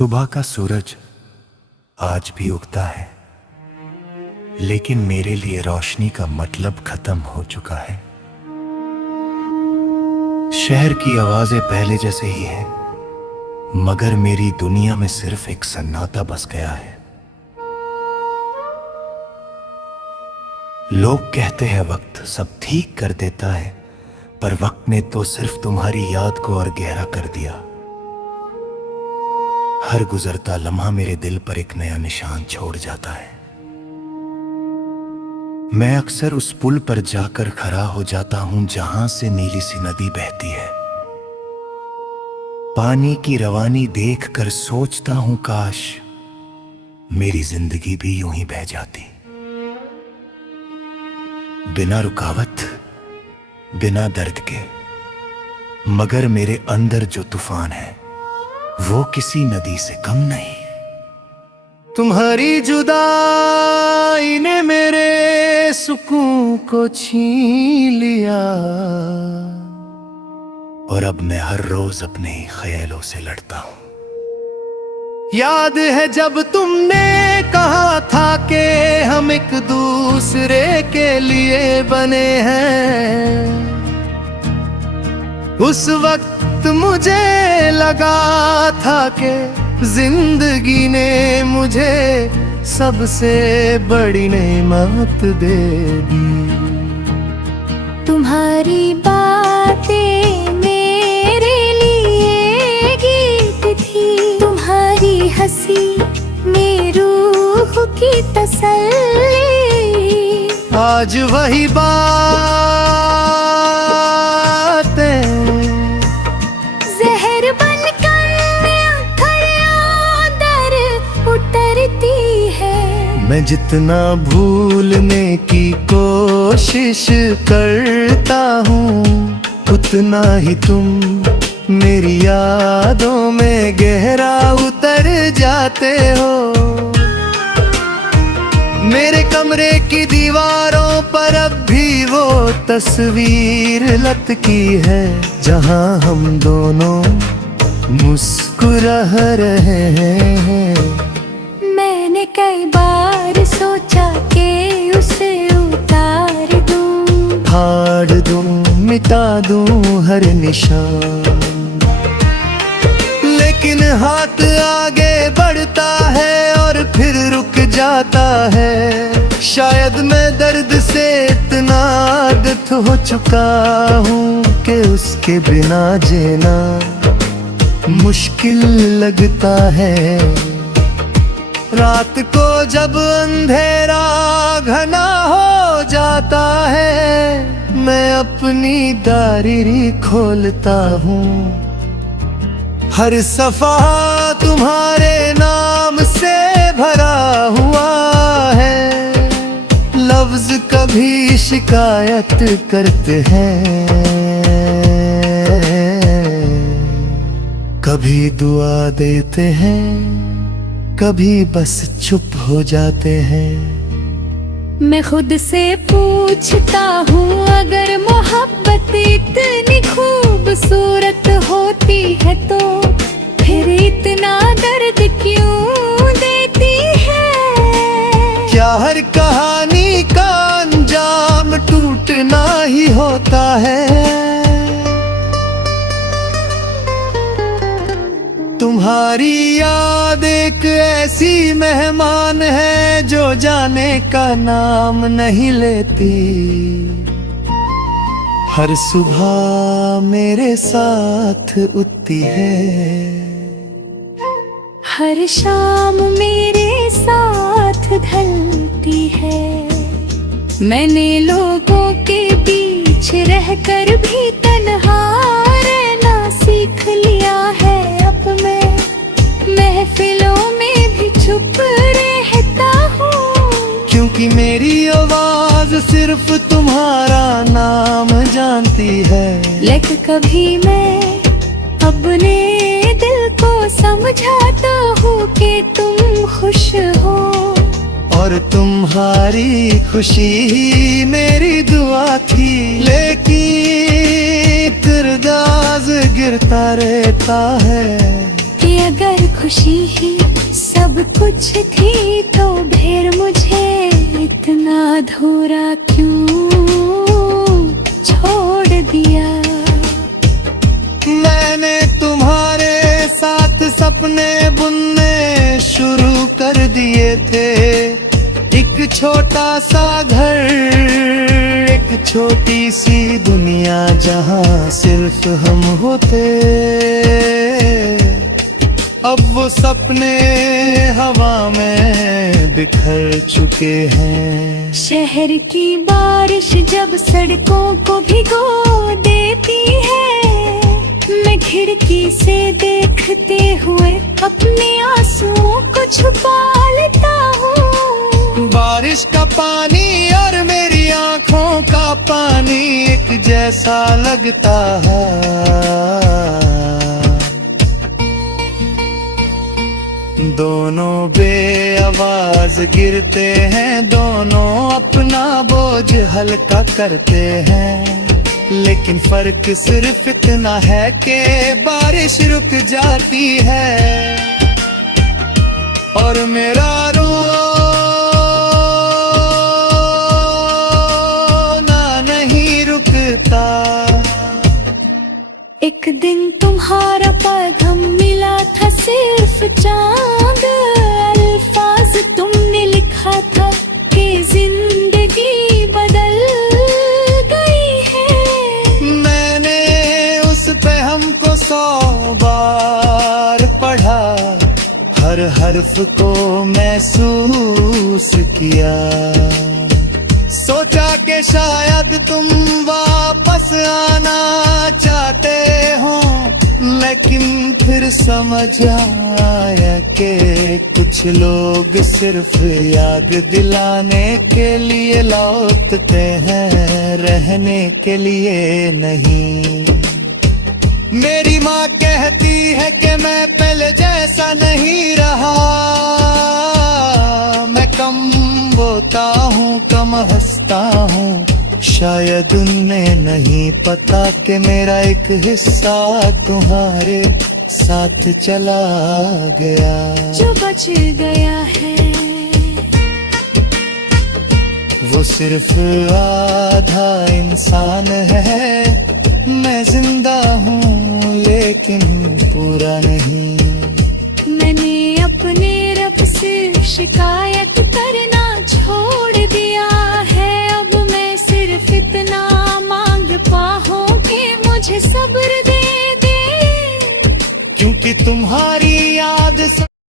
सुबह का सूरज आज भी उगता है, लेकिन मेरे लिए रोशनी का मतलब खत्म हो चुका है। शहर की आवाजें पहले जैसे ही है, मगर मेरी दुनिया में सिर्फ एक सन्नाटा बस गया है। लोग कहते हैं वक्त सब ठीक कर देता है, पर वक्त ने तो सिर्फ तुम्हारी याद को और गहरा कर दिया। हर गुजरता लम्हा मेरे दिल पर एक नया निशान छोड़ जाता है। मैं अक्सर उस पुल पर जाकर खड़ा हो जाता हूं जहां से नीली सी नदी बहती है। पानी की रवानी देखकर सोचता हूं काश मेरी जिंदगी भी यूं ही बह जाती, बिना रुकावट, बिना दर्द के। मगर मेरे अंदर जो तूफान है वो किसी नदी से कम नहीं। तुम्हारी जुदाई ने मेरे सुकून को छीन लिया, और अब मैं हर रोज अपने ही ख्यालों से लड़ता हूं। याद है जब तुमने कहा था कि हम एक दूसरे के लिए बने हैं। उस वक्त मुझे लगा था कि जिंदगी ने मुझे सबसे बड़ी नेमत दे दी। तुम्हारी बातें मेरे लिए गीत थी, तुम्हारी हंसी मेरी रूह की तसल्ली। आज वही बातें जहर बनकर अंदर उतरती है। मैं जितना भूलने की कोशिश करता हूँ, उतना ही तुम मेरी यादों में गहरा उतर जाते हो। मेरे कमरे की दीवारों पर अब भी वो तस्वीर लटकी है, जहां हम दोनों मुस्कुरा रहे हैं। मैंने कई बार सोचा कि उसे उतार दूं, फाड़ दूं, मिटा दूं हर निशान, लेकिन हाथ आगे बढ़ता है और फिर रुक जाता है। शायद मैं दर्द से इतना आदत हो चुका हूँ कि उसके बिना जीना मुश्किल लगता है। रात को जब अंधेरा घना हो जाता है, मैं अपनी डायरी खोलता हूँ। हर सफा तुम्हारे नाम से भरा हुआ है। लफ्ज कभी शिकायत करते हैं, कभी दुआ देते हैं, कभी बस चुप हो जाते हैं। मैं खुद से पूछता हूँ, अगर मोहब्बत इतनी खूबसूरत होती है तो फिर इतना दर्द क्यों देती है। क्या हर कहानी का अंजाम टूटना ही होता है। तुम्हारी याद एक ऐसी मेहमान है जो जाने का नाम नहीं लेती। हर सुबह मेरे साथ उठती है, हर शाम मेरे साथ ढलती है। मैंने लोगों के बीच रहकर भी तन्हा रहना सीख लिया है। अब मैं महफिलों में भी चुप रहता हूँ, क्योंकि मेरी आवाज सिर्फ तुम्हारा नाम जानती है। लेकिन कभी मैं अपने दिल को समझाता हूँ कि तुम खुश हो, और तुम्हारी खुशी ही मेरी दुआ थी। लेकिन किरदाज गिरता रहता है। कि अगर खुशी ही सब कुछ थी तो फिर मुझे इतना अधूरा क्यों छोड़ दिया। मैंने तुम्हारे साथ सपने बुनने शुरू कर दिए थे, एक छोटा सा घर, एक छोटी सी दुनिया जहां सिर्फ हम होते। अब वो सपने हवा में बिखर चुके हैं। शहर की बारिश जब सड़कों को भिगो देती है, मैं खिड़की से देखते हुए अपने आंसुओं को छुपा लेता हूँ। बारिश का पानी और मेरी आंखों का पानी एक जैसा लगता है। दोनों बेआवाज गिरते हैं, दोनों अपना बोझ हल्का करते हैं, लेकिन फर्क सिर्फ इतना है कि बारिश रुक जाती है और मेरा रोना नहीं रुकता। एक दिन तुम्हारा पैगाम मिला था सिर्फ चांद, अल्फाज तुमने लिखा था कि जिंदगी बदल गई है। मैंने उस पे हमको 100 बार पढ़ा, हर हर्फ को महसूस किया। सोचा कि शायद तुम वापस आना चाहते हो, लेकिन फिर समझ आया कि कुछ लोग सिर्फ याद दिलाने के लिए लौटते हैं, रहने के लिए नहीं। मेरी माँ कहती है कि मैं पहले जैसा नहीं रहा, मैं कम बोलता हूँ, कम हंसता हूँ। शायद उन्हें नहीं पता कि मेरा एक हिस्सा तुम्हारे साथ चला गया। जो बच गया है वो सिर्फ आधा इंसान है, मैं जिंदा हूँ लेकिन पूरा नहीं। मैंने अपने रब से शिकायत करना छोड़ दिया है, अब मैं सिर्फ इतना मांग पाऊँ कि मुझे सब्र दे दे, क्योंकि तुम्हारी याद